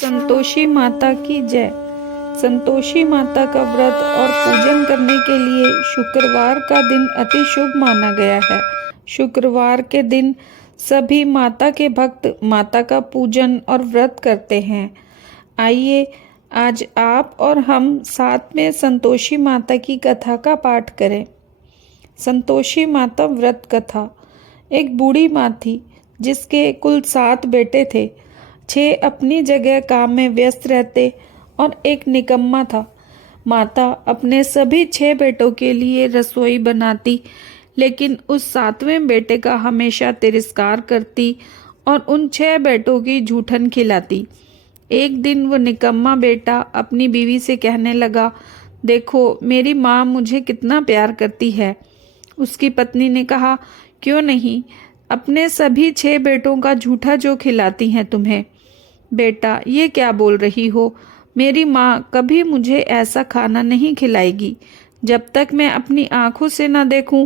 संतोषी माता की जय। संतोषी माता का व्रत और पूजन करने के लिए शुक्रवार का दिन अति शुभ माना गया है। शुक्रवार के दिन सभी माता के भक्त माता का पूजन और व्रत करते हैं। आइए आज आप और हम साथ में संतोषी माता की कथा का पाठ करें। संतोषी माता व्रत कथा। एक बूढ़ी माँ थी जिसके कुल 7 बेटे थे। 6 अपनी जगह काम में व्यस्त रहते और एक निकम्मा था। माता अपने सभी 6 बेटों के लिए रसोई बनाती, लेकिन उस 7वें बेटे का हमेशा तिरस्कार करती और उन 6 बेटों की जूठन खिलाती। एक दिन वो निकम्मा बेटा अपनी बीवी से कहने लगा, देखो मेरी माँ मुझे कितना प्यार करती है। उसकी पत्नी ने कहा, क्यों नहीं, अपने सभी 6 बेटों का झूठा जो खिलाती हैं तुम्हें। बेटा ये क्या बोल रही हो, मेरी माँ कभी मुझे ऐसा खाना नहीं खिलाएगी। जब तक मैं अपनी आंखों से न देखूं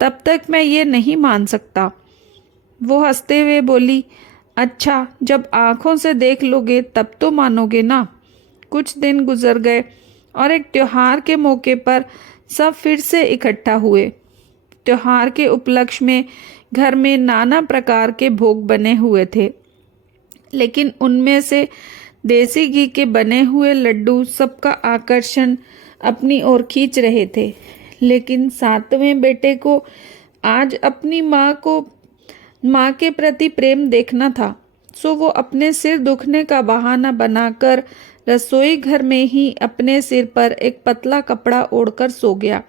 तब तक मैं ये नहीं मान सकता। वो हंसते हुए बोली, अच्छा जब आंखों से देख लोगे तब तो मानोगे ना। कुछ दिन गुजर गए और एक त्योहार के मौके पर सब फिर से इकट्ठा हुए। त्योहार के उपलक्ष्य में घर में नाना प्रकार के भोग बने हुए थे, लेकिन उनमें से देसी घी के बने हुए लड्डू सबका आकर्षण अपनी ओर खींच रहे थे। लेकिन 7वें बेटे को आज अपनी माँ के प्रति प्रेम देखना था, सो वो अपने सिर दुखने का बहाना बनाकर रसोई घर में ही अपने सिर पर एक पतला कपड़ा ओढ़कर सो गया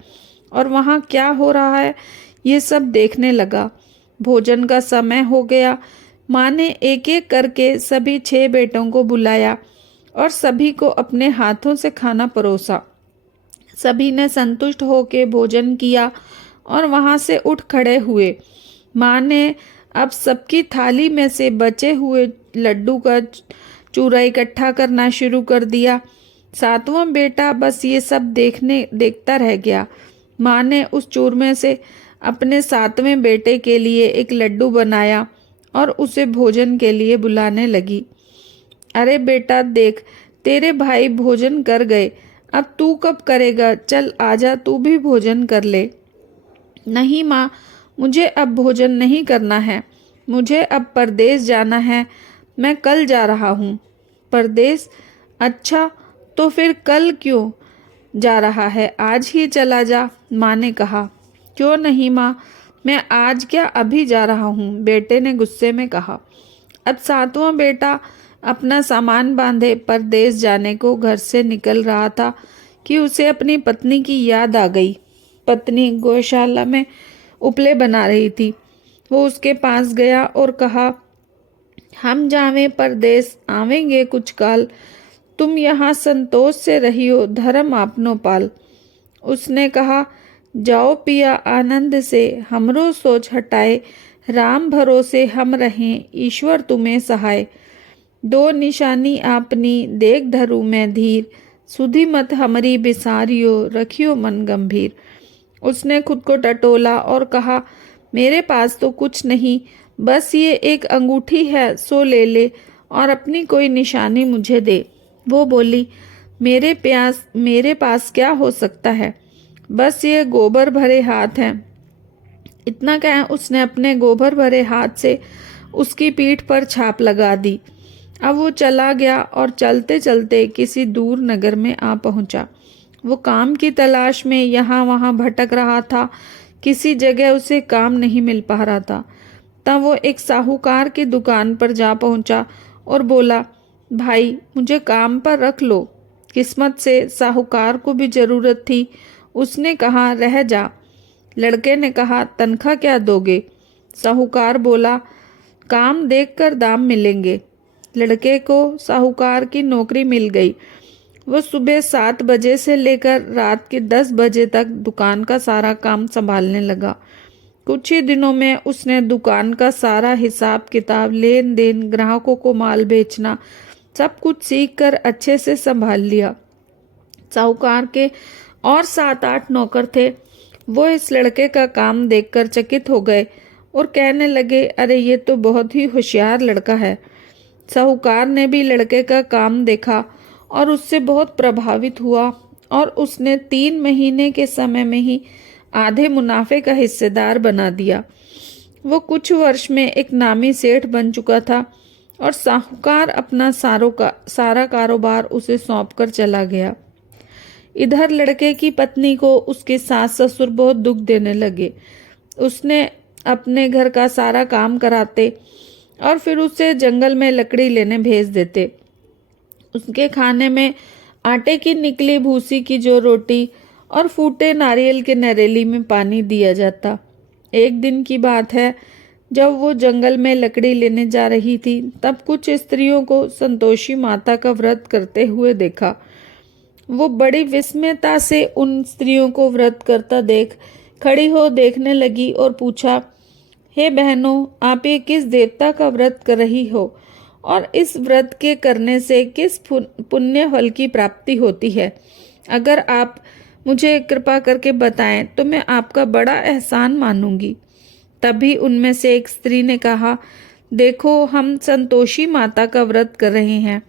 और वहाँ क्या हो रहा है ये सब देखने लगा। भोजन का समय हो गया। माँ ने एक एक करके सभी 6 बेटों को बुलाया और सभी को अपने हाथों से खाना परोसा। सभी ने संतुष्ट होकर भोजन किया और वहाँ से उठ खड़े हुए। माँ ने अब सबकी थाली में से बचे हुए लड्डू का चूरा इकट्ठा करना शुरू कर दिया। 7वां बेटा बस ये सब देखता रह गया। माँ ने उस चूरमे से अपने 7वें बेटे के लिए एक लड्डू बनाया और उसे भोजन के लिए बुलाने लगी। अरे बेटा देख, तेरे भाई भोजन कर गए, अब तू कब करेगा, चल आजा तू भी भोजन कर ले। नहीं माँ, मुझे अब भोजन नहीं करना है, मुझे अब परदेश जाना है, मैं कल जा रहा हूँ। परदेश? अच्छा तो फिर कल क्यों जा रहा है, आज ही चला जा, माँ ने कहा। क्यों नहीं माँ, मैं आज क्या अभी जा रहा हूँ, बेटे ने गुस्से में कहा। अब 7वां बेटा अपना सामान बांधे परदेश जाने को घर से निकल रहा था कि उसे अपनी पत्नी की याद आ गई। पत्नी गौशाला में उपले बना रही थी। वो उसके पास गया और कहा, हम जावें परदेश आवेंगे कुछ काल, तुम यहाँ संतोष से रहियो धर्म आपनो पाल। उसने कहा, जाओ पिया आनंद से, हमरो सोच हटाए, राम भरोसे हम रहें, ईश्वर तुम्हें सहाय। 2 निशानी आपनी देख धरू मैं धीर, सुधी मत हमरी बिसारियो, रखियो मन गंभीर। उसने खुद को टटोला और कहा, मेरे पास तो कुछ नहीं, बस ये एक अंगूठी है, सो ले ले और अपनी कोई निशानी मुझे दे। वो बोली, मेरे पास क्या हो सकता है, बस ये गोबर भरे हाथ हैं। इतना कह उसने अपने गोबर भरे हाथ से उसकी पीठ पर छाप लगा दी। अब वो चला गया और चलते चलते किसी दूर नगर में आ पहुंचा। वो काम की तलाश में यहाँ वहाँ भटक रहा था, किसी जगह उसे काम नहीं मिल पा रहा था। तब वो एक साहूकार की दुकान पर जा पहुंचा और बोला, भाई मुझे काम पर रख लो। किस्मत से साहूकार को भी जरूरत थी। उसने कहा, रह जा। लड़के ने कहा, तनख्वाह क्या दोगे? साहूकार बोला, काम देखकर दाम मिलेंगे। लड़के को साहूकार की नौकरी मिल गई। वो सुबह 7 बजे से लेकर रात के 10 बजे तक दुकान का सारा काम संभालने लगा। कुछ ही दिनों में उसने दुकान का सारा हिसाब किताब, लेन देन, ग्राहकों को माल बेचना, सब कुछ सीख कर अच्छे से संभाल लिया। साहूकार के और 7-8 नौकर थे। वो इस लड़के का काम देखकर चकित हो गए और कहने लगे, अरे ये तो बहुत ही होशियार लड़का है। साहूकार ने भी लड़के का काम देखा और उससे बहुत प्रभावित हुआ और उसने 3 महीने के समय में ही आधे मुनाफे का हिस्सेदार बना दिया। वो कुछ वर्ष में एक नामी सेठ बन चुका था और साहूकार अपना सारा कारोबार उसे सौंपकर चला गया। इधर लड़के की पत्नी को उसके सास ससुर बहुत दुख देने लगे। उसने अपने घर का सारा काम कराते और फिर उसे जंगल में लकड़ी लेने भेज देते। उसके खाने में आटे की निकली भूसी की जो रोटी और फूटे नारियल के नरेली में पानी दिया जाता। एक दिन की बात है, जब वो जंगल में लकड़ी लेने जा रही थी, तब कुछ स्त्रियों को संतोषी माता का व्रत करते हुए देखा। वो बड़ी विस्मयता से उन स्त्रियों को व्रत करता देख खड़ी हो देखने लगी और पूछा, हे बहनों, आप ये किस देवता का व्रत कर रही हो और इस व्रत के करने से किस पुण्य फल की प्राप्ति होती है? अगर आप मुझे कृपा करके बताएं तो मैं आपका बड़ा एहसान मानूंगी। तभी उनमें से एक स्त्री ने कहा, देखो, हम संतोषी माता का व्रत कर रहे हैं।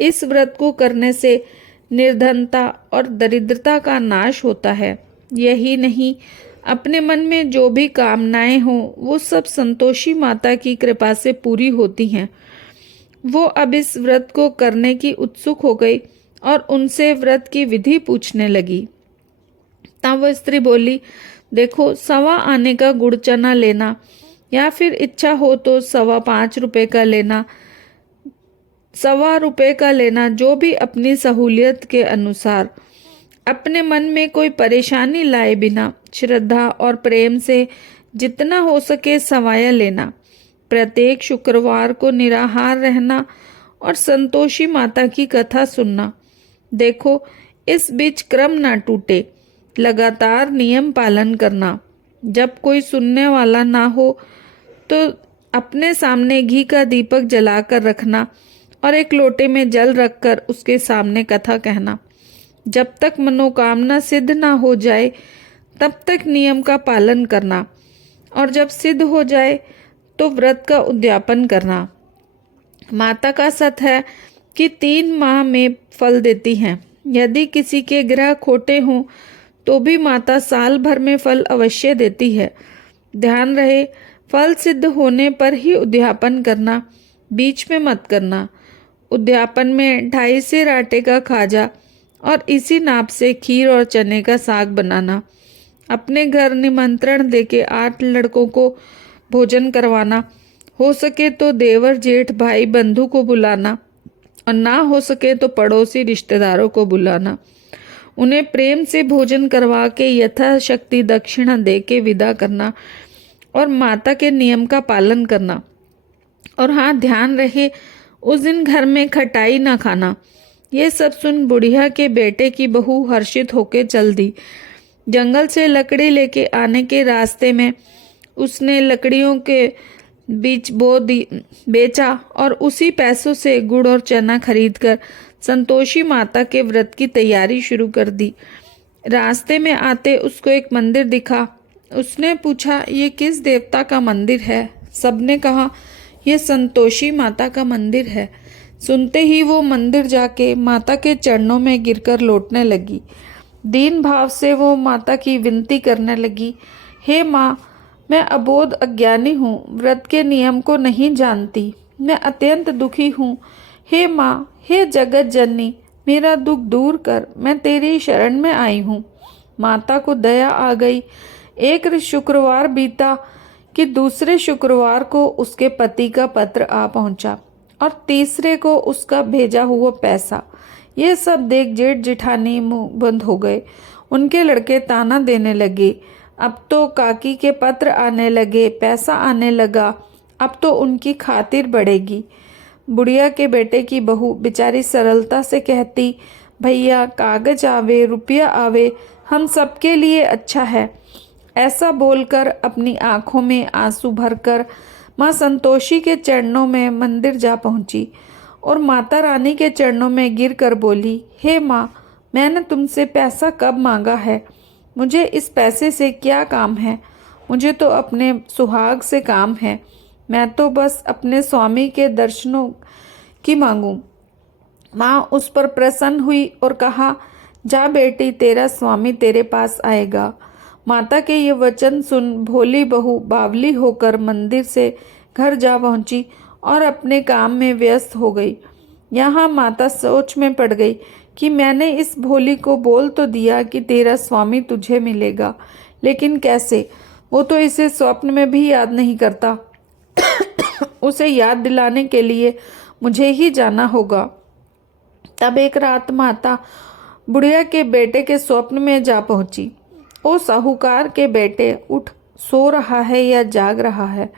इस व्रत को करने से निर्धनता और दरिद्रता का नाश होता है। यही नहीं, अपने मन में जो भी कामनाएं हों वो सब संतोषी माता की कृपा से पूरी होती हैं। वो अब इस व्रत को करने की उत्सुक हो गई और उनसे व्रत की विधि पूछने लगी। तब वह स्त्री बोली, देखो, 1.25 आने का गुड़ चना लेना या फिर इच्छा हो तो 5.25 रुपए का लेना, 1.25 रुपए का लेना, जो भी अपनी सहूलियत के अनुसार। अपने मन में कोई परेशानी लाए बिना श्रद्धा और प्रेम से जितना हो सके सवाया लेना। प्रत्येक शुक्रवार को निराहार रहना और संतोषी माता की कथा सुनना। देखो, इस बीच क्रम ना टूटे, लगातार नियम पालन करना। जब कोई सुनने वाला ना हो तो अपने सामने घी का दीपक जलाकर रखना और एक लोटे में जल रखकर उसके सामने कथा कहना। जब तक मनोकामना सिद्ध ना हो जाए तब तक नियम का पालन करना और जब सिद्ध हो जाए तो व्रत का उद्यापन करना। माता का सत है कि 3 माह में फल देती हैं। यदि किसी के ग्रह खोटे हों तो भी माता साल भर में फल अवश्य देती है। ध्यान रहे, फल सिद्ध होने पर ही उद्यापन करना, बीच में मत करना। उद्यापन में 2.5 सेर आटे का खाजा और इसी नाप से खीर और चने का साग बनाना। अपने घर निमंत्रण देके 8 लड़कों को भोजन करवाना। हो सके तो देवर जेठ भाई बंधु को बुलाना और ना हो सके तो पड़ोसी रिश्तेदारों को बुलाना। उन्हें प्रेम से भोजन करवा के यथाशक्ति दक्षिणा दे के विदा करना और माता के नियम का पालन करना। और हाँ, ध्यान रहे, उस दिन घर में खटाई ना खाना। ये सब सुन बुढ़िया के बेटे की बहू हर्षित होके चल दी। जंगल से लकड़ी लेके आने के रास्ते में उसने लकड़ियों के बीच बेचा और उसी पैसों से गुड़ और चना खरीदकर संतोषी माता के व्रत की तैयारी शुरू कर दी। रास्ते में आते उसको एक मंदिर दिखा। उसने पूछा, ये किस देवता का मंदिर है? सबने कहा, यह संतोषी माता का मंदिर है। सुनते ही वो मंदिर जाके माता के चरणों में गिरकर लौटने लगी। दीन भाव से वो माता की विनती करने लगी, हे माँ, मैं अबोध अज्ञानी हूँ, व्रत के नियम को नहीं जानती, मैं अत्यंत दुखी हूँ। हे माँ, हे जगत जननी, मेरा दुख दूर कर, मैं तेरी शरण में आई हूँ। माता को दया आ गई। एक शुक्रवार बीता कि दूसरे शुक्रवार को उसके पति का पत्र आ पहुंचा और तीसरे को उसका भेजा हुआ पैसा। ये सब देख जेठ जिठानी मुंह बंद हो गए। उनके लड़के ताना देने लगे, अब तो काकी के पत्र आने लगे, पैसा आने लगा, अब तो उनकी खातिर बढ़ेगी। बुढ़िया के बेटे की बहू बेचारी सरलता से कहती, भैया, कागज आवे रुपया आवे, हम सबके लिए अच्छा है। ऐसा बोलकर अपनी आंखों में आंसू भरकर माँ संतोषी के चरणों में मंदिर जा पहुंची और माता रानी के चरणों में गिरकर बोली, हे माँ, मैंने तुमसे पैसा कब मांगा है? मुझे इस पैसे से क्या काम है? मुझे तो अपने सुहाग से काम है। मैं तो बस अपने स्वामी के दर्शनों की मांगूं। माँ उस पर प्रसन्न हुई और कहा, जा बेटी, तेरा स्वामी तेरे पास आएगा। माता के ये वचन सुन भोली बहू बावली होकर मंदिर से घर जा पहुंची और अपने काम में व्यस्त हो गई। यहाँ माता सोच में पड़ गई कि मैंने इस भोली को बोल तो दिया कि तेरा स्वामी तुझे मिलेगा, लेकिन कैसे? वो तो इसे स्वप्न में भी याद नहीं करता। उसे याद दिलाने के लिए मुझे ही जाना होगा। तब एक रात माता बुढ़िया के बेटे के स्वप्न में जा पहुंची। ओ साहूकार के बेटे, उठ, सो रहा है या जाग रहा है?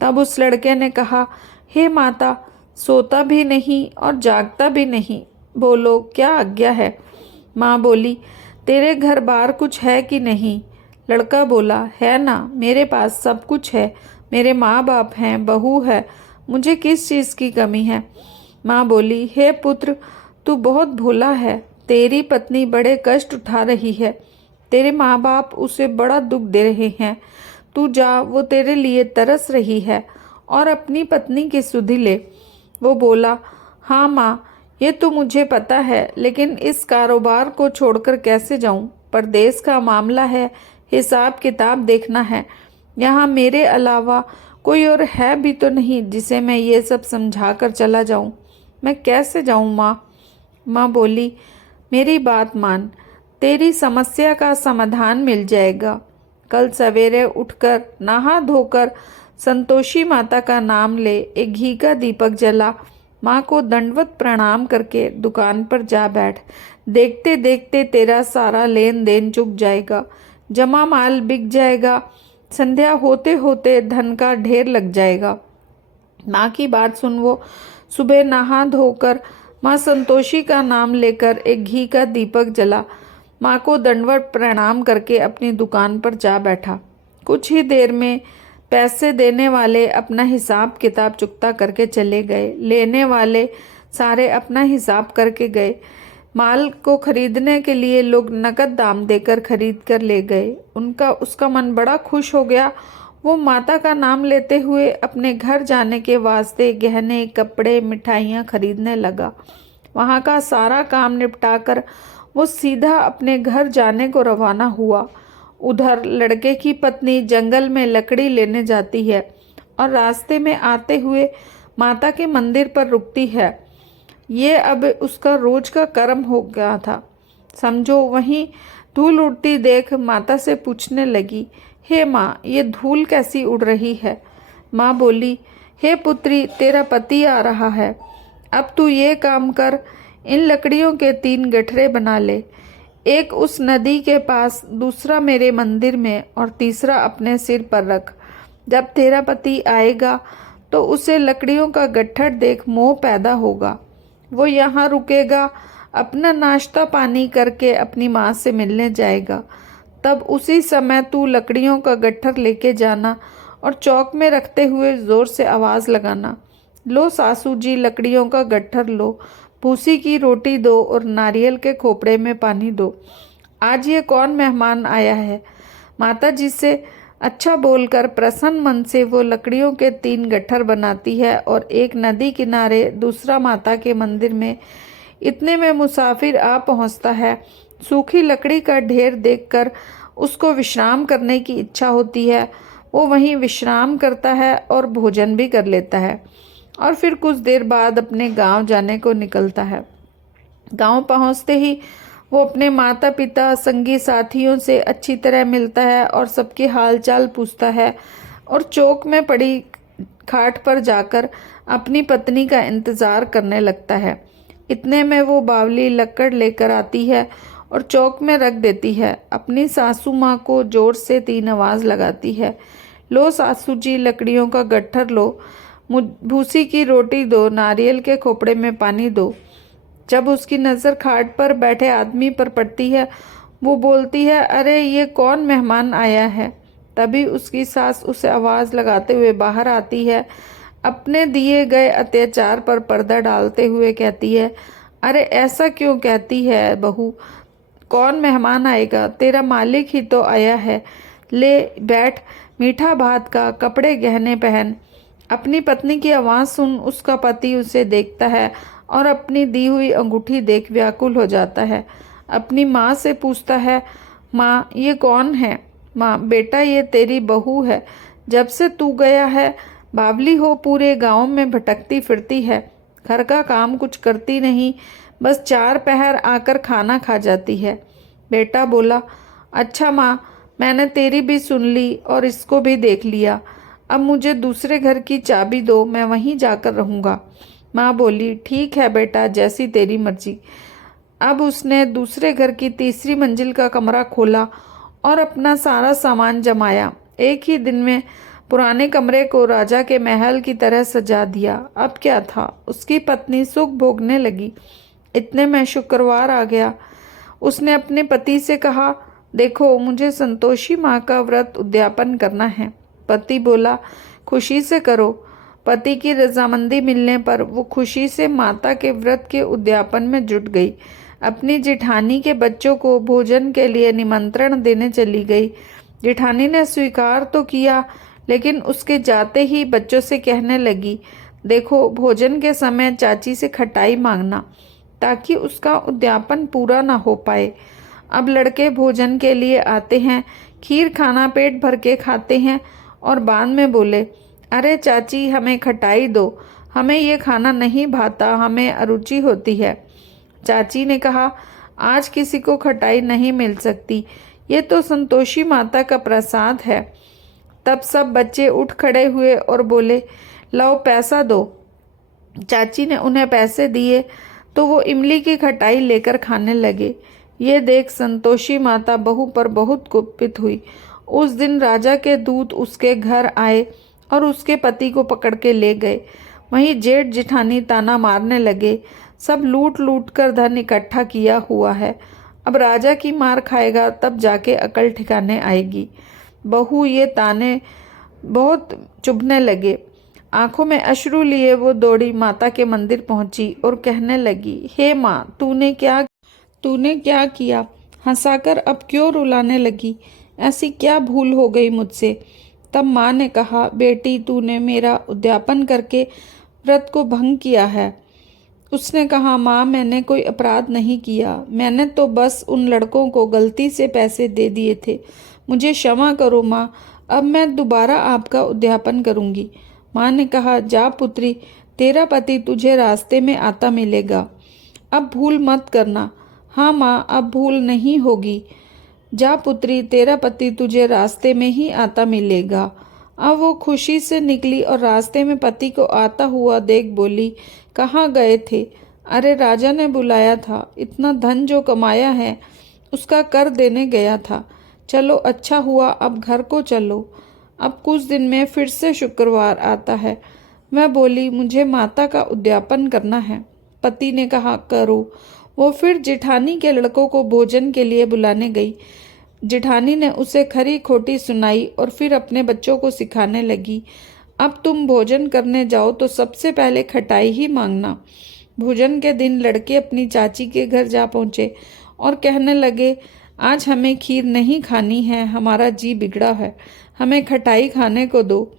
तब उस लड़के ने कहा, हे माता, सोता भी नहीं और जागता भी नहीं, बोलो क्या आज्ञा है? माँ बोली, तेरे घर बार कुछ है कि नहीं? लड़का बोला, है ना, मेरे पास सब कुछ है। मेरे माँ बाप हैं, बहू है, मुझे किस चीज़ की कमी है? माँ बोली, हे पुत्र, तू बहुत भोला है। तेरी पत्नी बड़े कष्ट उठा रही है। तेरे माँ बाप उसे बड़ा दुख दे रहे हैं। तू जा, वो तेरे लिए तरस रही है और अपनी पत्नी की सुधि ले। वो बोला, हाँ माँ, ये तो मुझे पता है, लेकिन इस कारोबार को छोड़कर कैसे जाऊं? परदेश का मामला है, हिसाब किताब देखना है। यहाँ मेरे अलावा कोई और है भी तो नहीं जिसे मैं ये सब समझा कर चला जाऊं। मैं कैसे जाऊं माँ? माँ बोली, मेरी बात मान, तेरी समस्या का समाधान मिल जाएगा। कल सवेरे उठकर नहा धोकर संतोषी माता का नाम ले, एक घी का दीपक जला, माँ को दंडवत प्रणाम करके दुकान पर जा बैठ। देखते देखते तेरा सारा लेन देन चुक जाएगा, जमा माल बिक जाएगा, संध्या होते होते धन का ढेर लग जाएगा। माँ की बात सुन वो सुबह नहा धोकर माँ संतोषी का नाम लेकर एक घी का दीपक जला, माँ को दंडवत प्रणाम करके अपनी दुकान पर जा बैठा। कुछ ही देर में पैसे देने वाले अपना हिसाब किताब चुकता करके चले गए। लेने वाले सारे अपना हिसाब करके गए। माल को खरीदने के लिए लोग नकद दाम देकर खरीद कर ले गए। उसका मन बड़ा खुश हो गया। वो माता का नाम लेते हुए अपने घर जाने के वास्ते गहने, कपड़े, मिठाइयाँ खरीदने लगा। वहाँ का सारा काम निपटाकर वो सीधा अपने घर जाने को रवाना हुआ। उधर लड़के की पत्नी जंगल में लकड़ी लेने जाती है और रास्ते में आते हुए माता के मंदिर पर रुकती है। ये अब उसका रोज का कर्म हो गया था समझो। वहीं धूल उड़ती देख माता से पूछने लगी, हे माँ, ये धूल कैसी उड़ रही है? माँ बोली, हे पुत्री, तेरा पति आ रहा है। अब तू ये काम कर, इन लकड़ियों के 3 गठरे बना ले। एक उस नदी के पास, दूसरा मेरे मंदिर में और तीसरा अपने सिर पर रख। जब तेरा पति आएगा तो उसे लकड़ियों का गट्ठर देख मोह पैदा होगा। वो यहाँ रुकेगा, अपना नाश्ता पानी करके अपनी माँ से मिलने जाएगा। तब उसी समय तू लकड़ियों का गट्ठर लेके जाना और चौक में रखते हुए ज़ोर से आवाज़ लगाना, लो सासू जी, लकड़ियों का गट्ठर लो, भूसी की रोटी दो और नारियल के खोपड़े में पानी दो। आज ये कौन मेहमान आया है? माता जी से अच्छा बोलकर प्रसन्न मन से वो लकड़ियों के 3 गट्ठर बनाती है और एक नदी किनारे, दूसरा माता के मंदिर में। इतने में मुसाफिर आ पहुंचता है। सूखी लकड़ी का ढेर देखकर उसको विश्राम करने की इच्छा होती है। वो वहीं विश्राम करता है और भोजन भी कर लेता है और फिर कुछ देर बाद अपने गांव जाने को निकलता है। गांव पहुंचते ही वो अपने माता पिता, संगी साथियों से अच्छी तरह मिलता है और सबके हालचाल पूछता है और चौक में पड़ी खाट पर जाकर अपनी पत्नी का इंतज़ार करने लगता है। इतने में वो बावली लकड़ लेकर आती है और चौक में रख देती है। अपनी सासू माँ को जोर से 3 आवाज़ लगाती है, लो सासू जी, लकड़ियों का गट्ठर लो, भूसी की रोटी दो, नारियल के खोपड़े में पानी दो। जब उसकी नज़र खाट पर बैठे आदमी पर पड़ती है, वो बोलती है, अरे ये कौन मेहमान आया है? तभी उसकी सास उसे आवाज़ लगाते हुए बाहर आती है। अपने दिए गए अत्याचार पर पर्दा डालते हुए कहती है, अरे ऐसा क्यों कहती है बहू? कौन मेहमान आएगा? तेरा मालिक ही तो आया है। ले बैठ, मीठा भात का, कपड़े गहने पहन, अपनी पत्नी की आवाज़ सुन उसका पति उसे देखता है और अपनी दी हुई अंगूठी देख व्याकुल हो जाता है। अपनी माँ से पूछता है, माँ ये कौन है? माँ, बेटा ये तेरी बहू है। जब से तू गया है बावली हो पूरे गांव में भटकती फिरती है। घर का काम कुछ करती नहीं, बस 4 पहर आकर खाना खा जाती है। बेटा बोला, अच्छा माँ, मैंने तेरी भी सुन ली और इसको भी देख लिया। अब मुझे दूसरे घर की चाबी दो, मैं वहीं जाकर रहूँगा। माँ बोली, ठीक है बेटा, जैसी तेरी मर्जी। अब उसने दूसरे घर की तीसरी मंजिल का कमरा खोला और अपना सारा सामान जमाया। एक ही दिन में पुराने कमरे को राजा के महल की तरह सजा दिया। अब क्या था, उसकी पत्नी सुख भोगने लगी। इतने में शुक्रवार आ गया। उसने अपने पति से कहा, देखो मुझे संतोषी माँ का व्रत उद्यापन करना है। पति बोला, खुशी से करो। पति की रजामंदी मिलने पर वो खुशी से माता के व्रत के उद्यापन में जुट गई। अपनी जिठानी के बच्चों को भोजन के लिए निमंत्रण देने चली गई। जिठानी ने स्वीकार तो किया, लेकिन उसके जाते ही बच्चों से कहने लगी, देखो भोजन के समय चाची से खटाई मांगना, ताकि उसका उद्यापन पूरा ना हो पाए। अब लड़के भोजन के लिए आते हैं, खीर खाना पेट भर के खाते हैं और बाद में बोले, अरे चाची हमें खटाई दो, हमें ये खाना नहीं भाता, हमें अरुचि होती है। चाची ने कहा, आज किसी को खटाई नहीं मिल सकती, ये तो संतोषी माता का प्रसाद है। तब सब बच्चे उठ खड़े हुए और बोले, लो पैसा दो। चाची ने उन्हें पैसे दिए तो वो इमली की खटाई लेकर खाने लगे। ये देख संतोषी माता बहू पर बहुत कुपित हुई। उस दिन राजा के दूत उसके घर आए और उसके पति को पकड़ के ले गए। वहीं जेठ जिठानी ताना मारने लगे, सब लूट लूट कर धन इकट्ठा किया हुआ है, अब राजा की मार खाएगा तब जाके अकल ठिकाने आएगी। बहू ये ताने बहुत चुभने लगे। आंखों में अश्रु लिए वो दौड़ी माता के मंदिर पहुंची और कहने लगी, हे माँ, तूने क्या किया? हंसाकर अब क्यों रुलाने लगी? ऐसी क्या भूल हो गई मुझसे? तब माँ ने कहा, बेटी तूने मेरा उद्यापन करके व्रत को भंग किया है। उसने कहा, माँ मैंने कोई अपराध नहीं किया, मैंने तो बस उन लड़कों को गलती से पैसे दे दिए थे, मुझे क्षमा करो माँ, अब मैं दोबारा आपका उद्यापन करूँगी। माँ ने कहा, जा पुत्री, तेरा पति तुझे रास्ते में आता मिलेगा, अब भूल मत करना। हाँ माँ, अब भूल नहीं होगी। जा पुत्री, तेरा पति तुझे रास्ते में ही आता मिलेगा। अब वो खुशी से निकली और रास्ते में पति को आता हुआ देख बोली, कहाँ गए थे? अरे राजा ने बुलाया था, इतना धन जो कमाया है उसका कर देने गया था। चलो अच्छा हुआ, अब घर को चलो। अब कुछ दिन में फिर से शुक्रवार आता है। मैं बोली, मुझे माता का उद्यापन करना है। पति ने कहा, करो। वो फिर जिठानी के लड़कों को भोजन के लिए बुलाने गई। जिठानी ने उसे खरी खोटी सुनाई और फिर अपने बच्चों को सिखाने लगी, अब तुम भोजन करने जाओ तो सबसे पहले खटाई ही मांगना। भोजन के दिन लड़के अपनी चाची के घर जा पहुँचे और कहने लगे, आज हमें खीर नहीं खानी है, हमारा जी बिगड़ा है, हमें खटाई खाने को दो।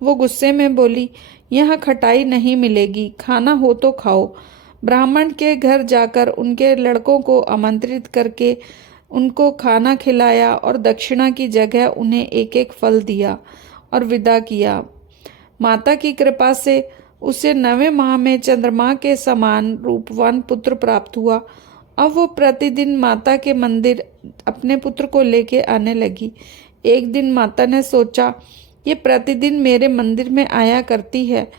वो गुस्से में बोली, यहाँ खटाई नहीं मिलेगी, खाना हो तो खाओ। ब्राह्मण के घर जाकर उनके लड़कों को आमंत्रित करके उनको खाना खिलाया और दक्षिणा की जगह उन्हें एक एक फल दिया और विदा किया। माता की कृपा से उसे 9वें माह में चंद्रमा के समान रूपवान पुत्र प्राप्त हुआ। अब वो प्रतिदिन माता के मंदिर अपने पुत्र को लेके आने लगी। एक दिन माता ने सोचा, ये प्रतिदिन मेरे मंदिर में आया करती है,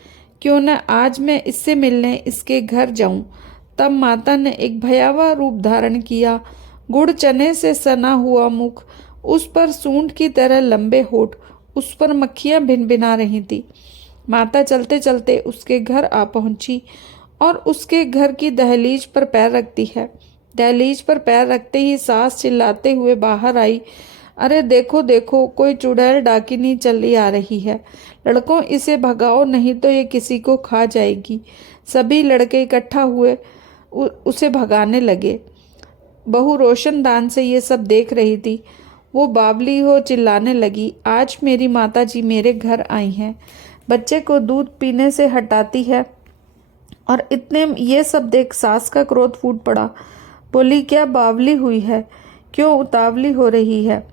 क्यों न आज मैं इससे मिलने इसके घर जाऊं। तब माता ने एक भयावह रूप धारण किया। गुड़ चने से सना हुआ मुख, उस पर सूंड की तरह लंबे होठ, उस पर मक्खियां भिनभिना रही थी। माता चलते चलते उसके घर आ पहुंची और उसके घर की दहलीज पर पैर रखती है। दहलीज पर पैर रखते ही सास चिल्लाते हुए बाहर आई, अरे देखो देखो, कोई चुड़ैल डाकिनी चली आ रही है, लड़कों इसे भगाओ नहीं तो ये किसी को खा जाएगी। सभी लड़के इकट्ठा हुए उसे भगाने लगे। बहू रोशनदान से ये सब देख रही थी। वो बावली हो चिल्लाने लगी, आज मेरी माताजी मेरे घर आई हैं, बच्चे को दूध पीने से हटाती है। और इतने ये सब देख सास का क्रोध फूट पड़ा। बोली, क्या बावली हुई है, क्यों उतावली हो रही है।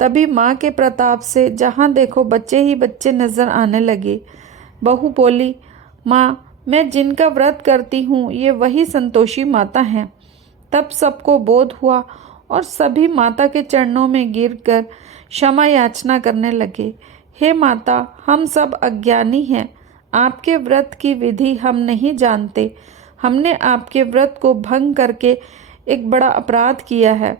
तभी माँ के प्रताप से जहाँ देखो बच्चे ही बच्चे नजर आने लगे। बहू बोली, माँ, मैं जिनका व्रत करती हूँ ये वही संतोषी माता हैं। तब सबको बोध हुआ और सभी माता के चरणों में गिरकर क्षमा याचना करने लगे। हे माता, हम सब अज्ञानी हैं, आपके व्रत की विधि हम नहीं जानते। हमने आपके व्रत को भंग करके एक बड़ा अपराध किया है।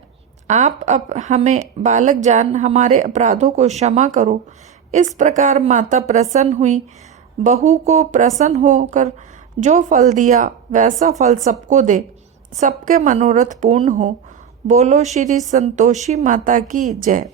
आप अब हमें बालक जान हमारे अपराधों को क्षमा करो। इस प्रकार माता प्रसन्न हुई। बहू को प्रसन्न होकर जो फल दिया वैसा फल सबको दे, सबके मनोरथ पूर्ण हो। बोलो श्री संतोषी माता की जय।